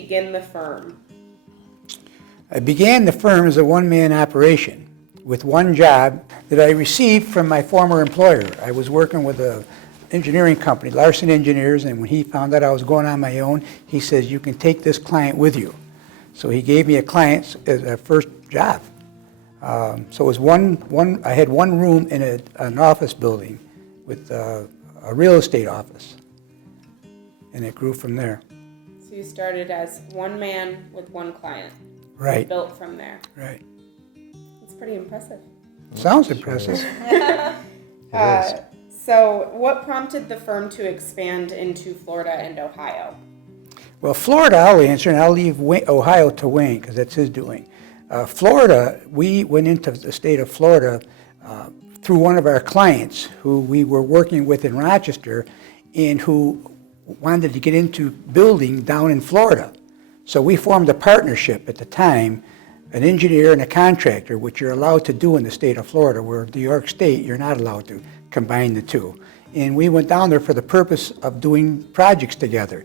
begin the firm? I began the firm as a one-man operation with one job that I received from my former employer. I was working with an engineering company, Larson Engineers, and when he found out I was going on my own, he says, you can take this client with you. So he gave me a client as a first job. So it was I had one room in an office building with a real estate office, and it grew from there. So you started as one man with one client. Right. And built from there. Right. It's pretty impressive. Sounds impressive. So what prompted the firm to expand into Florida and Ohio? Well, Florida, I'll answer, and I'll leave Ohio to Wayne, because that's his doing. Florida, we went into the state of Florida through one of our clients who we were working with in Rochester and who wanted to get into building down in Florida. So we formed a partnership at the time, an engineer and a contractor, which you're allowed to do in the state of Florida, where New York State, you're not allowed to combine the two. And we went down there for the purpose of doing projects together.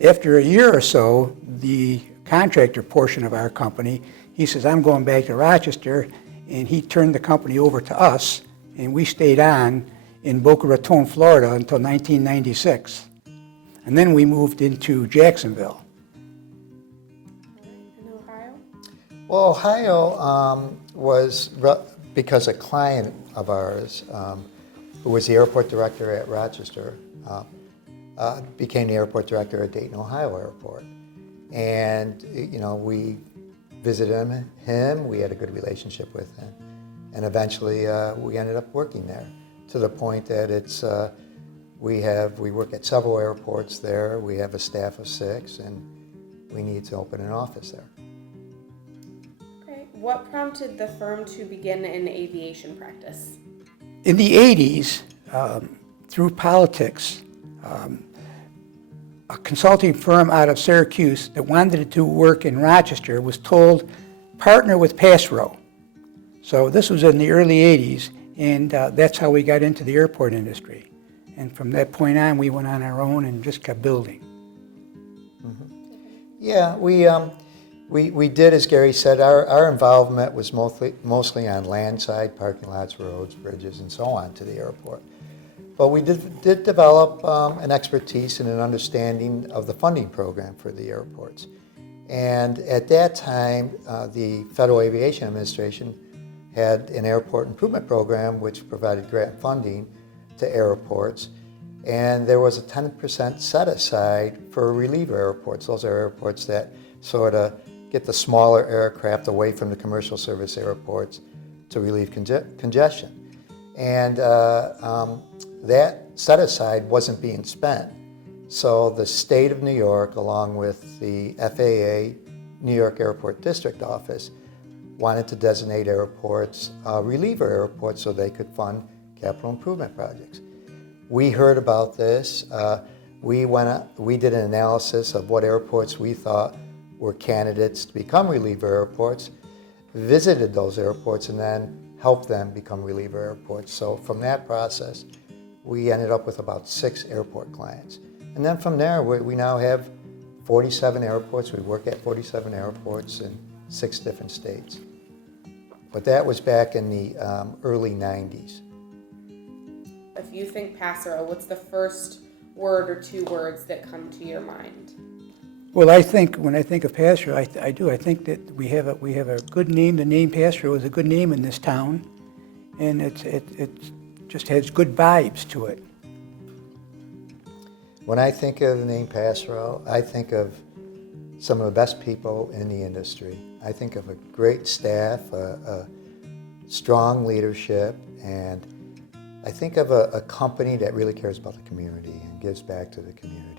After a year or so, the contractor portion of our company, he says, I'm going back to Rochester, and he turned the company over to us, and we stayed on in Boca Raton, Florida until 1996. And then we moved into Jacksonville. Well, Ohio was because a client of ours, who was the airport director at Rochester, became the airport director at Dayton, Ohio Airport. And, we visited him, we had a good relationship with him. And eventually we ended up working there to the point that we work at several airports there, we have a staff of 6, and we need to open an office there. What prompted the firm to begin an aviation practice? In the 80s, through politics, a consulting firm out of Syracuse that wanted to do work in Rochester was told, partner with Passero. So this was in the early 80s, and that's how we got into the airport industry. And from that point on, we went on our own and just kept building. Mm-hmm. Yeah, we did, as Gary said, our involvement was mostly on landside, parking lots, roads, bridges, and so on to the airport. But we did develop an expertise and an understanding of the funding program for the airports. And at that time, the Federal Aviation Administration had an airport improvement program which provided grant funding to airports. And there was a 10% set aside for reliever airports. Those are airports that sort of get the smaller aircraft away from the commercial service airports to relieve congestion. And that set aside wasn't being spent. So the state of New York, along with the FAA New York Airport District Office, wanted to designate airports reliever airports so they could fund capital improvement projects. We heard about this. We did an analysis of what airports we thought were candidates to become reliever airports, visited those airports, and then helped them become reliever airports. So from that process, we ended up with about 6 airport clients. And then from there, we now have 47 airports. We work at 47 airports in 6 different states. But that was back in the early 90s. If you think Passero, what's the first word or 2 words that come to your mind? Well, when I think of Passero, I do. I think that we have a good name. The name Passero is a good name in this town, and it just has good vibes to it. When I think of the name Passero, I think of some of the best people in the industry. I think of a great staff, a strong leadership, and I think of a company that really cares about the community and gives back to the community.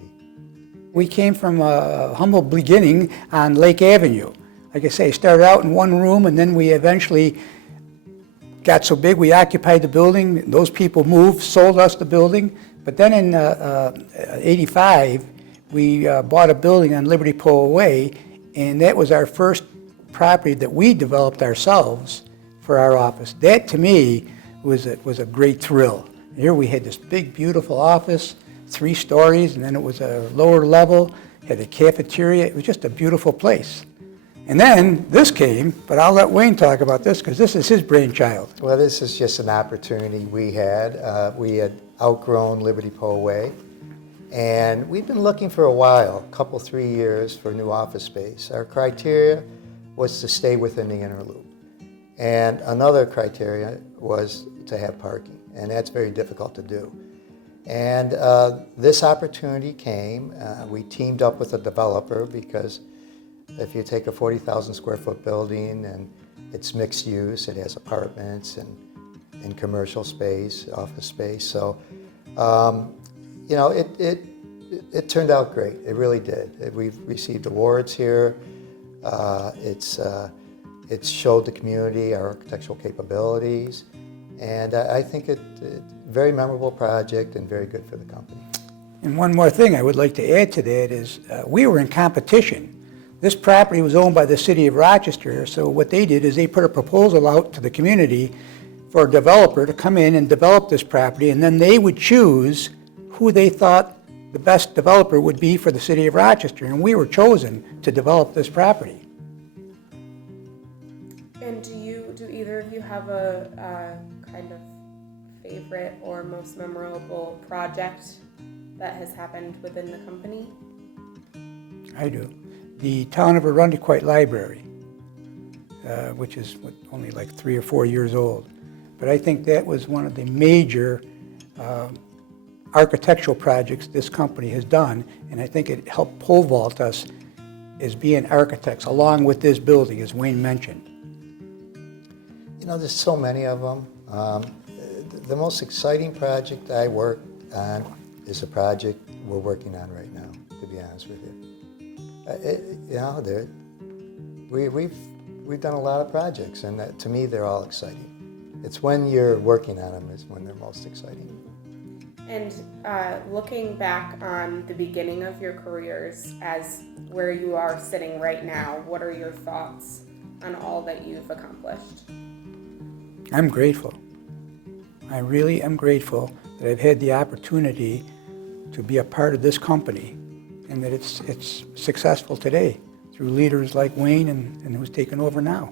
We came from a humble beginning on Lake Avenue. Like I say, started out in one room, and then we eventually got so big we occupied the building. Those people moved, sold us the building. But then in '85, we bought a building on Liberty Pole Way, and that was our first property that we developed ourselves for our office. That, to me, was a great thrill. Here we had this big, beautiful office, 3 stories, and then it was a lower level, had a cafeteria. It was just a beautiful place. And then this came, but I'll let Wayne talk about this because this is his brainchild. Well, this is just an opportunity we had. We had outgrown Liberty Pole Way, and we've been looking for a while, a couple, 3 years, for new office space. Our criteria was to stay within the inner loop. And another criteria was to have parking, and that's very difficult to do. And this opportunity came. We teamed up with a developer because if you take a 40,000 square foot building and it's mixed use, it has apartments and commercial space, office space. So, you know, it turned out great. It really did. We've received awards here. It's showed the community our architectural capabilities. And I think it's a very memorable project and very good for the company. And one more thing I would like to add to that is we were in competition. This property was owned by the city of Rochester, so what they did is they put a proposal out to the community for a developer to come in and develop this property, and then they would choose who they thought the best developer would be for the city of Rochester, and we were chosen to develop this property. And do either of you have a kind of favorite or most memorable project that has happened within the company? I do. The Town of Arundequite Library, which is only like 3 or 4 years old. But I think that was one of the major architectural projects this company has done, and I think it helped pole vault us as being architects, along with this building, as Wayne mentioned. You know, there's so many of them. The most exciting project I worked on is a project we're working on right now, to be honest with you. You know, we've done a lot of projects, and to me, they're all exciting. It's when you're working on them is when they're most exciting. And looking back on the beginning of your careers as where you are sitting right now, what are your thoughts on all that you've accomplished? I'm grateful. I really am grateful that I've had the opportunity to be a part of this company and that it's successful today through leaders like Wayne and who's taken over now.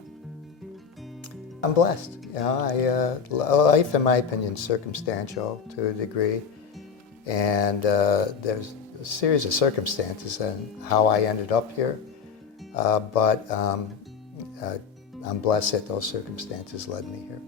I'm blessed. You know, life, in my opinion, is circumstantial to a degree, and there's a series of circumstances and how I ended up here, but I'm blessed that those circumstances led me here.